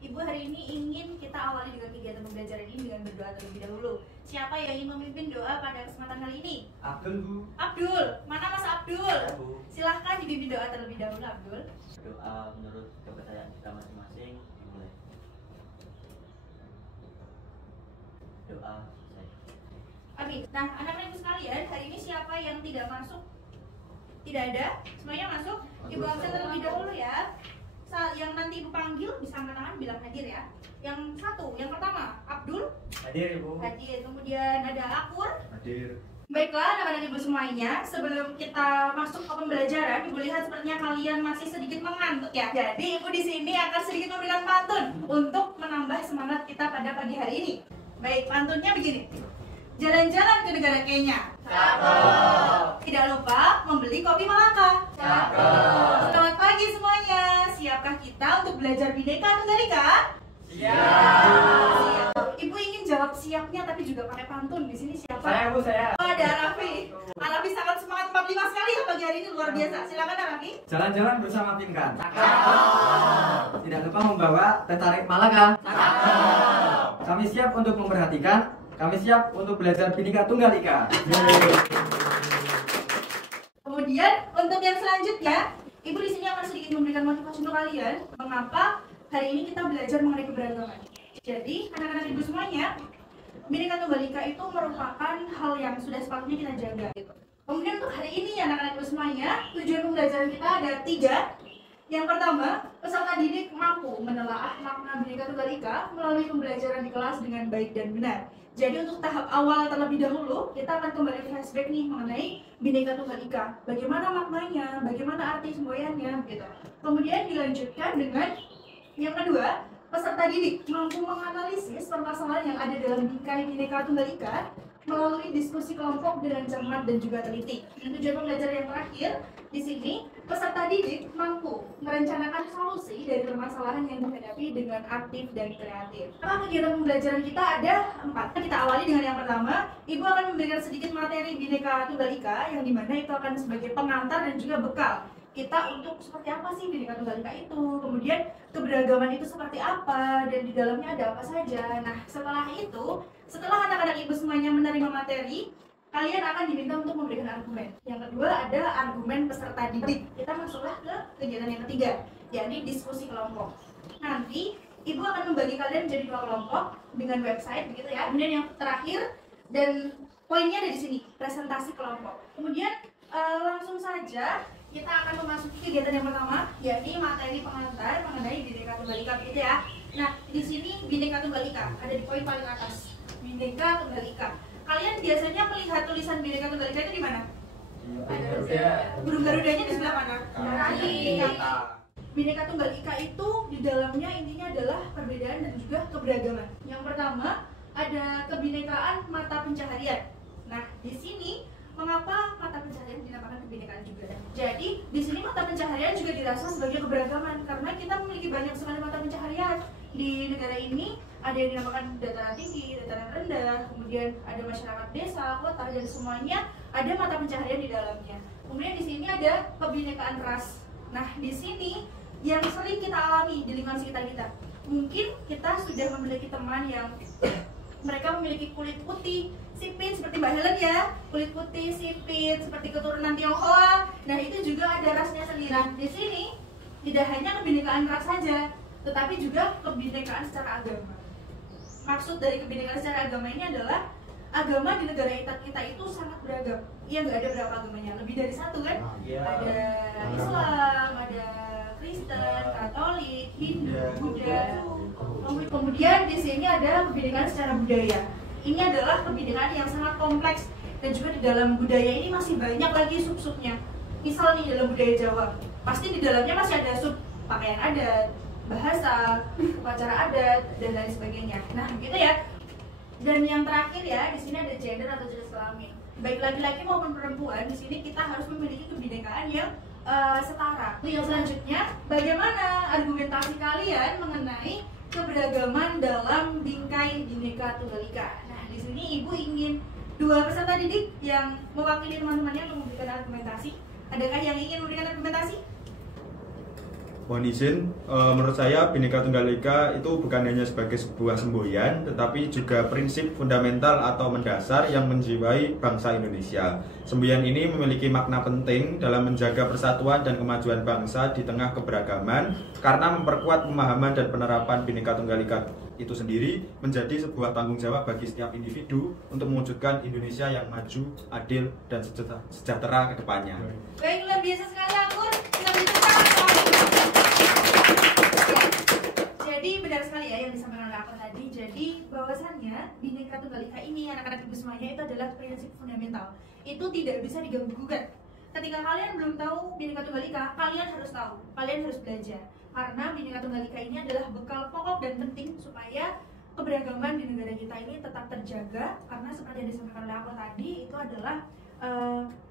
Ibu hari ini ingin kita awali dengan kegiatan pembelajaran ini dengan berdoa terlebih dahulu. Siapa yang ingin memimpin doa pada kesempatan kali ini? Abdul, Bu. Abdul, mana Mas Abdul? Ya, Bu. Silahkan dipimpin doa terlebih dahulu, Abdul. Doa menurut kepercayaan kita masing-masing dimulai. Doa selesai. Amin. Nah, anak-anak ibu sekalian, hari ini siapa yang tidak masuk? Tidak ada? Semuanya masuk? Ibu absen terlebih dahulu ya. Yang nanti ibu panggil bisa angkat tangan bilang hadir ya. Yang satu, yang pertama, Abdul. Hadir, Ibu. Hadir. Kemudian ada Akur. Hadir. Baiklah anak-anak ibu semuanya, sebelum kita masuk ke pembelajaran, ibu lihat sepertinya kalian masih sedikit mengantuk ya. Jadi ibu di sini akan sedikit memberikan pantun untuk menambah semangat kita pada pagi hari ini. Baik, pantunnya begini. Jalan-jalan ke negara Kenya. Cakep. Tidak lupa membeli kopi Malaka. Cakep. Selamat pagi semuanya. Siapkah kita untuk belajar Bhinneka Tunggal Ika? Siap. Ibu ingin jawab siapnya tapi juga pakai pantun. Di sini siapa? Saya, Bu, saya. Oh, ada Arafi. Arafi sangat semangat 45 sekali ya pagi hari ini, luar biasa. Silakan Arafi. Jalan-jalan bersama Pinkan. Cakep. Tidak lupa membawa teh tarik Malaka. Cakep. Kami siap untuk memperhatikan. Kami siap untuk belajar Bhinneka Tunggal Ika. Kemudian untuk yang selanjutnya, Ibu di sini akan sedikit memberikan motivasi untuk kalian mengapa hari ini kita belajar mengenai keberagaman. Jadi, anak-anak Ibu semuanya, Bhinneka Tunggal Ika itu merupakan hal yang sudah sepatutnya kita jaga gitu. Kemudian untuk hari ini anak-anak Ibu semuanya, tujuan pembelajaran kita ada 3. Yang pertama, peserta didik mampu menelaah makna Bhinneka Tunggal Ika melalui pembelajaran di kelas dengan baik dan benar. Jadi untuk tahap awal terlebih dahulu, kita akan kembali flashback nih mengenai Bhinneka Tunggal Ika. Bagaimana maknanya, bagaimana arti semboyannya gitu. Kemudian dilanjutkan dengan yang kedua, peserta didik mampu menganalisis permasalahan yang ada dalam bingkai Bhinneka Tunggal Ika melalui diskusi kelompok dengan cermat dan juga teliti. Dan tujuan pembelajaran yang terakhir di sini, peserta didik mampu merencanakan solusi dari permasalahan yang dihadapi dengan aktif dan kreatif. Maka kegiatan pembelajaran kita ada 4. Kita awali dengan yang pertama, Ibu akan memberikan sedikit materi Bhinneka Tunggal Ika yang dimana itu akan sebagai pengantar dan juga bekal kita untuk seperti apa sih Bhinneka Tunggal Ika itu, kemudian keberagaman itu seperti apa, dan di dalamnya ada apa saja. Nah, setelah itu, setelah anak-anak Ibu semuanya menerima materi, kalian akan diminta untuk memberikan argumen. Yang kedua ada argumen peserta didik. Kita masuklah ke kegiatan yang ketiga, yakni diskusi kelompok. Nanti Ibu akan membagi kalian menjadi 2 kelompok dengan website begitu ya. Kemudian yang terakhir dan poinnya ada di sini, presentasi kelompok. Kemudian langsung saja kita akan memasuki kegiatan yang pertama, yakni materi pengantar mengenai Bhinneka Tunggal Ika begitu ya. Nah, di sini Bhinneka Tunggal Ika ada di poin paling atas. Bhinneka Tunggal Ika. Kalian biasanya melihat tulisan Bhinneka Tunggal Ika itu di mana? Burung Garudanya di sebelah mana? Bhinneka Tunggal Ika itu di dalamnya intinya adalah perbedaan dan juga keberagaman. Yang pertama ada kebinekaan mata pencaharian. Nah, di sini mengapa mata pencaharian dinamakan kebinekaan juga? Jadi di sini mata pencaharian juga dirasa sebagai keberagaman karena kita memiliki banyak sekali mata pencaharian di negara ini. Ada yang dinamakan dataran tinggi, dataran rendah, kemudian ada masyarakat desa, kota, dan semuanya ada mata pencaharian di dalamnya. Kemudian di sini ada kebinekaan ras. Nah, di sini yang sering kita alami di lingkungan sekitar kita, mungkin kita sudah memiliki teman yang mereka memiliki kulit putih, sipit seperti Mbak Helen ya, kulit putih, sipit seperti keturunan Tionghoa. Nah, itu juga ada rasnya sendiri. Nah, di sini tidak hanya kebinekaan ras saja, tetapi juga kebinekaan secara agama. Maksud dari kebinekaan secara agama ini adalah agama di negara kita itu sangat beragam. Iya, nggak ada berapa agamanya, lebih dari 1 kan? Ada Islam, ada Kristen, Katolik, Hindu, Buddha. Kemudian di sini ada kebinekaan secara budaya. Ini adalah kebinekaan yang sangat kompleks dan juga di dalam budaya ini masih banyak lagi sub-subnya. Misal nih dalam budaya Jawa, pasti di dalamnya masih ada sub pakaian adat, bahasa, upacara adat dan lain sebagainya. Nah, gitu ya. Dan yang terakhir ya, di sini ada gender atau jenis kelamin. Baik laki-laki maupun perempuan, di sini kita harus memiliki kebinekaan yang setara. Yang selanjutnya, bagaimana argumentasi kalian mengenai keberagaman dalam bingkai Bhinneka Tunggal Ika? Nah, di sini Ibu ingin 2 peserta didik yang mewakili teman-temannya untuk memberikan argumentasi. Adakah yang ingin memberikan argumentasi? Mohon izin, menurut saya Bhinneka Tunggal Ika itu bukan hanya sebagai sebuah semboyan, tetapi juga prinsip fundamental atau mendasar yang menjiwai bangsa Indonesia. Semboyan ini memiliki makna penting dalam menjaga persatuan dan kemajuan bangsa di tengah keberagaman, karena memperkuat pemahaman dan penerapan Bhinneka Tunggal Ika itu sendiri menjadi sebuah tanggung jawab bagi setiap individu untuk mewujudkan Indonesia yang maju, adil, dan sejahtera ke depannya. Baik, luar biasa sekali Anggur. Jadi benar sekali ya yang disampaikan oleh aku tadi. Jadi bahwasannya Bhinneka Tunggal Ika ini, anak-anak ibu semuanya, itu adalah prinsip fundamental. Itu tidak bisa diganggu-gugat. Ketika kalian belum tahu Bhinneka Tunggal Ika, kalian harus tahu, kalian harus belajar. Karena Bhinneka Tunggal Ika ini adalah bekal pokok dan penting supaya keberagaman di negara kita ini tetap terjaga. Karena seperti yang disampaikan oleh aku tadi, itu adalah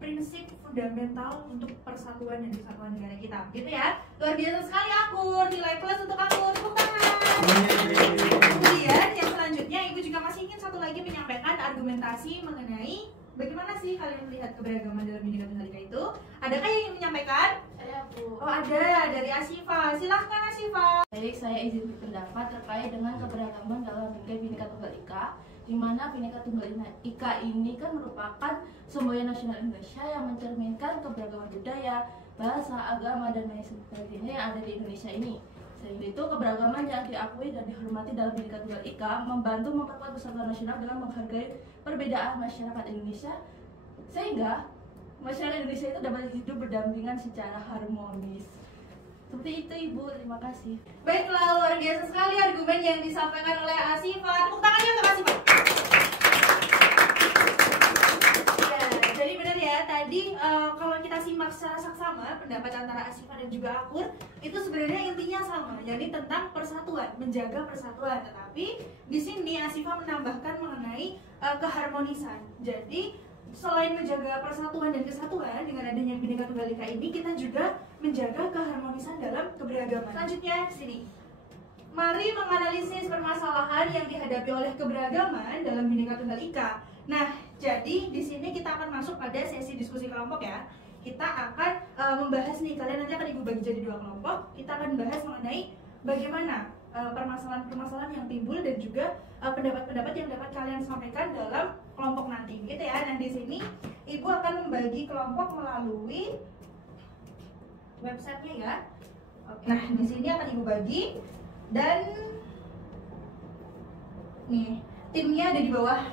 prinsip fundamental untuk persatuan dan kesatuan negara kita, gitu ya. Luar biasa sekali Akur, nilai plus untuk Akur, tepuk tangan. Kemudian yang selanjutnya Ibu juga masih ingin satu lagi menyampaikan argumentasi mengenai bagaimana sih kalian melihat keberagaman dalam Bhinneka Tunggal Ika itu. Adakah yang ingin menyampaikan? Saya Bu. Oh ada, dari Asifa. Silahkan Asifa. Baik, saya izin berpendapat terkait dengan keberagaman dalam Bhinneka Tunggal Ika, di mana Bhinneka Tunggal Ika ini kan merupakan semboyan nasional Indonesia yang mencerminkan keberagaman budaya, bahasa, agama, dan lain sebagainya yang ada di Indonesia ini. Sehingga itu keberagaman yang diakui dan dihormati dalam Bhinneka Tunggal Ika membantu memperkuat persatuan nasional dengan menghargai perbedaan masyarakat Indonesia, sehingga masyarakat Indonesia itu dapat hidup berdampingan secara harmonis. Seperti itu Ibu, terima kasih. Baiklah, luar biasa sekali argumen yang disampaikan oleh Asifa. Tepuk tangannya untuk Asifa. Ya, jadi benar ya, tadi kalau kita simak secara saksama pendapat antara Asifa dan juga Akur, itu sebenarnya intinya sama, yakni tentang persatuan, menjaga persatuan. Tetapi di sini Asifa menambahkan mengenai keharmonisan. Jadi selain menjaga persatuan dan kesatuan dengan adanya Bhinneka Tunggal Ika ini, kita juga menjaga keharmonisan dalam keberagaman. Selanjutnya di sini, mari menganalisis permasalahan yang dihadapi oleh keberagaman dalam Bhinneka Tunggal Ika. Nah, jadi di sini kita akan masuk pada sesi diskusi kelompok ya. Kita akan membahas nih, kalian nanti akan Ibu bagi jadi 2 kelompok. Kita akan membahas mengenai bagaimana permasalahan-permasalahan yang timbul dan juga pendapat-pendapat yang dapat kalian sampaikan dalam kelompok nanti, gitu ya. Nah, di sini Ibu akan membagi kelompok melalui websitenya ya. Oke. Nah, di sini akan Ibu bagi dan nih timnya ada di bawah.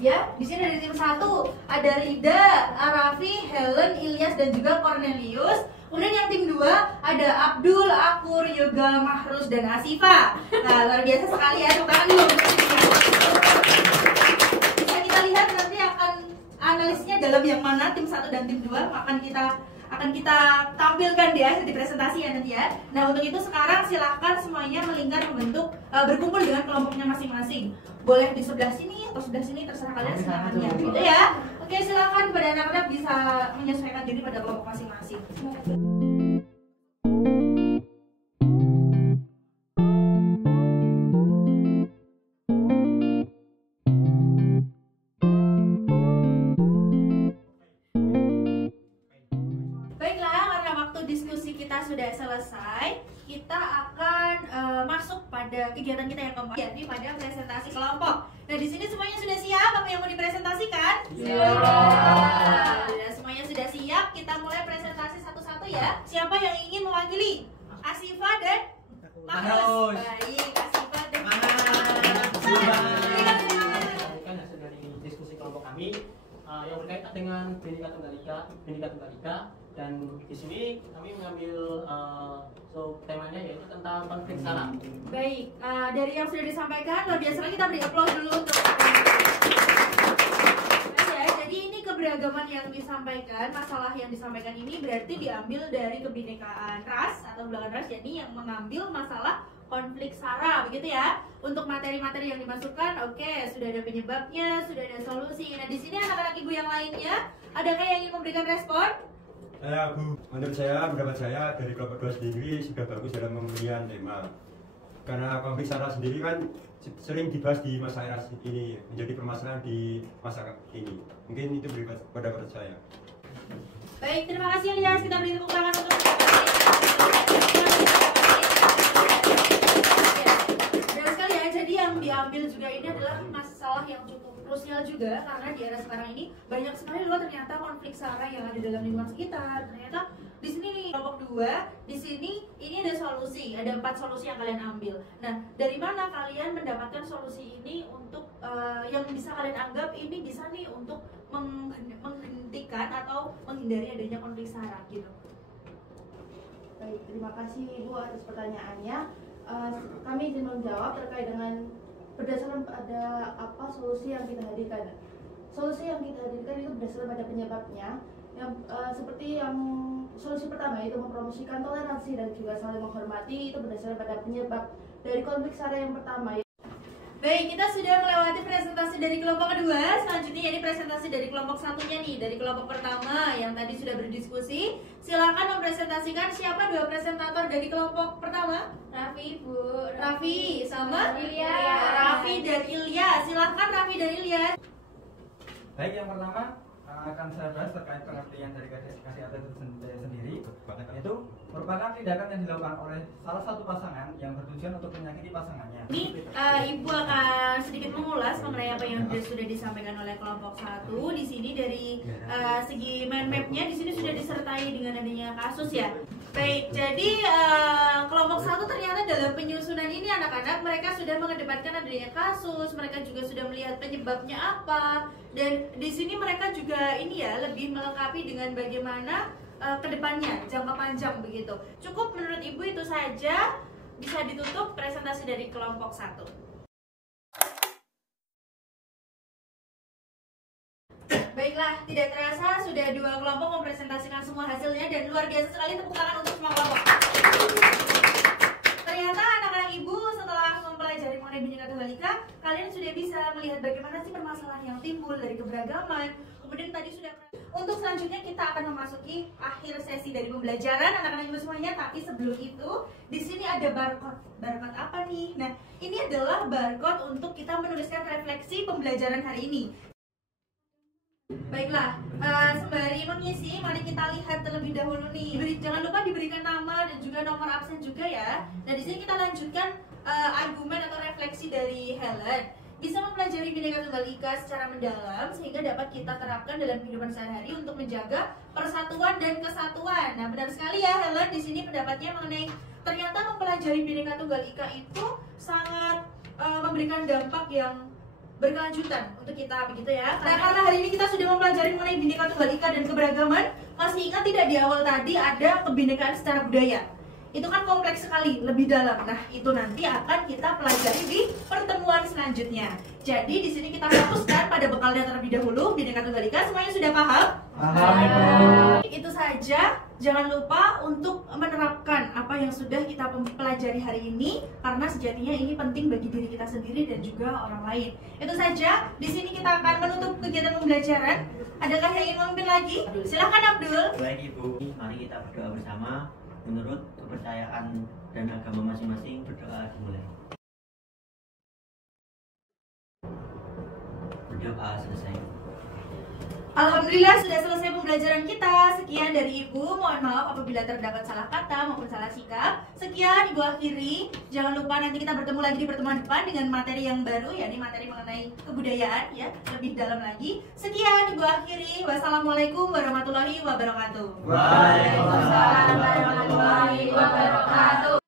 Ya, di sini dari tim 1 ada Rida, Arafi, Helen, Ilyas dan juga Cornelius. Kemudian yang tim 2 ada Abdul, Akur, Yoga, Mahrus dan Asifa. Nah, luar biasa sekali ya, tepuk tangan dulu. Bisa kita lihat nanti akan analisisnya dalam yang mana tim 1 dan tim 2 akan kita tampilkan di presentasi ya nanti ya. Nah, untuk itu sekarang silahkan semuanya melingkar membentuk berkumpul dengan kelompoknya masing-masing. Boleh di sebelah sini atau sebelah sini, terserah kalian silakannya gitu ya. Oke, silakan kepada anak-anak bisa menyesuaikan diri pada kelompok masing-masing. Diskusi kita sudah selesai, kita akan masuk pada kegiatan kita yang keempat, yakni pada presentasi kelompok. Nah, di sini semuanya sudah siap? Apa yang mau dipresentasikan? Siap. Nah, semuanya sudah siap. Kita mulai presentasi satu-satu ya. Siapa yang ingin mewakili? Asifa dan Mahrus. Baik, Asifa dan Mahrus. Kan hasil dari diskusi kelompok kami yang berkaitan dengan Bhinneka Tunggal Ika. Dan di sini kami mengambil temanya yaitu tentang konflik SARA. Baik, dari yang sudah disampaikan, luar biasa kita beri aplaus dulu untuk ya. Jadi ini keberagaman yang disampaikan, masalah yang disampaikan ini berarti diambil dari kebinekaan ras atau belahan ras, yakni yang mengambil masalah konflik SARA, begitu ya. Untuk materi-materi yang dimasukkan, oke, sudah ada penyebabnya, sudah ada solusi. Nah, di sini anak-anak ibu yang lainnya, adakah yang ingin memberikan respon? Saya Bu, menurut saya, pendapat saya dari kelompok 2 sendiri sudah bagus dalam pemilihan tema. Karena konflik SARA sendiri kan sering dibahas di masa era ini, menjadi permasalahan di masa ini. Mungkin itu pendapat saya. Baik, terima kasih Ilyas. Kita beri tepuk tangan untuk benar sekali ya. Jadi yang diambil juga ini adalah masalah yang cukup krusial juga, karena di era sekarang ini banyak sekali loh ternyata konflik SARA yang ada dalam lingkungan sekitar. Ternyata di sini nih kelompok 2, di sini ini ada solusi, ada 4 solusi yang kalian ambil. Nah, dari mana kalian mendapatkan solusi ini untuk yang bisa kalian anggap ini bisa nih untuk menghentikan atau menghindari adanya konflik SARA gitu? Baik, terima kasih Ibu atas pertanyaannya. Kami izin menjawab terkait dengan berdasarkan pada apa solusi yang kita hadirkan. Solusi yang kita hadirkan itu berdasarkan pada penyebabnya. Yang seperti yang solusi pertama yaitu mempromosikan toleransi dan juga saling menghormati, itu berdasarkan pada penyebab dari konflik SARA yang pertama. Baik, kita sudah melewati presentasi dari kelompok kedua. Selanjutnya ini presentasi dari kelompok satunya nih, dari kelompok pertama yang tadi sudah berdiskusi. Silakan mempresentasikan siapa 2 presentator dari kelompok pertama? Raffi, Bu. Raffi sama Ilya. Raffi dan Ilya. Silakan Raffi dan Ilya. Baik, yang pertama akan saya bahas terkait pengertian dari kasih atlet itu sendiri, yaitu merupakan tindakan yang dilakukan oleh salah satu pasangan yang bertujuan untuk menyakiti pasangannya. Ini Ibu akan sedikit mengulas mengenai apa yang sudah disampaikan oleh kelompok 1. Di sini dari segi mind map-nya di sini sudah disertai dengan adanya kasus ya. Baik, jadi kelompok 1 ternyata dalam penyusunan ini anak-anak mereka sudah mengedepankan adanya kasus, mereka juga sudah melihat penyebabnya apa, dan di sini mereka juga ini ya lebih melengkapi dengan bagaimana kedepannya jangka panjang begitu. Cukup menurut Ibu itu saja, bisa ditutup presentasi dari kelompok 1. Baiklah, tidak terasa sudah 2 kelompok mempresentasikan semua hasilnya dan luar biasa sekali, tepuk tangan untuk semua kelompok. Ternyata anak-anak Ibu setelah mempelajari mengenai Bhinneka Tunggal Ika, kalian sudah bisa melihat bagaimana sih permasalahan yang timbul dari keberagaman. Kemudian tadi sudah. Untuk selanjutnya kita akan memasuki akhir sesi dari pembelajaran anak-anak Ibu semuanya, tapi sebelum itu di sini ada barcode. Barcode apa nih? Nah, ini adalah barcode untuk kita menuliskan refleksi pembelajaran hari ini. Baiklah, sembari mengisi, mari kita lihat terlebih dahulu nih. Jangan lupa diberikan nama dan juga nomor absen juga ya. Nah, di sini kita lanjutkan argumen atau refleksi dari Helen. Bisa mempelajari Bhinneka Tunggal Ika secara mendalam sehingga dapat kita terapkan dalam kehidupan sehari-hari untuk menjaga persatuan dan kesatuan. Nah, benar sekali ya Helen, di sini pendapatnya mengenai ternyata mempelajari Bhinneka Tunggal Ika itu sangat memberikan dampak yang berkelanjutan untuk kita begitu ya. Nah, karena hari ini kita sudah mempelajari mengenai Bhinneka Tunggal Ika dan keberagaman, masih ingat tidak di awal tadi ada kebinekaan secara budaya? Itu kan kompleks sekali, lebih dalam. Nah, itu nanti akan kita pelajari di pertemuan selanjutnya. Jadi di sini kita fokuskan pada bekalnya terlebih dahulu, Bhinneka Tunggal Ika. Semuanya sudah paham? Paham. Itu saja. Jangan lupa untuk menerapkan apa yang sudah kita pelajari hari ini, karena sejatinya ini penting bagi diri kita sendiri dan juga orang lain. Itu saja. Di sini kita akan menutup kegiatan pembelajaran. Adakah yang ingin memimpin lagi? Silakan Abdul. Baik Ibu, mari kita berdoa bersama. Menurut kepercayaan dan agama masing-masing, berdoa dimulai. Berdoa selesai. Alhamdulillah sudah selesai pembelajaran kita. Sekian dari Ibu. Mohon maaf apabila terdapat salah kata maupun salah sikap. Sekian Ibu akhiri. Jangan lupa nanti kita bertemu lagi di pertemuan depan dengan materi yang baru, yakni materi mengenai kebudayaan ya, lebih dalam lagi. Sekian Ibu akhiri. Wassalamualaikum warahmatullahi wabarakatuh. Waalaikumsalam warahmatullahi wabarakatuh.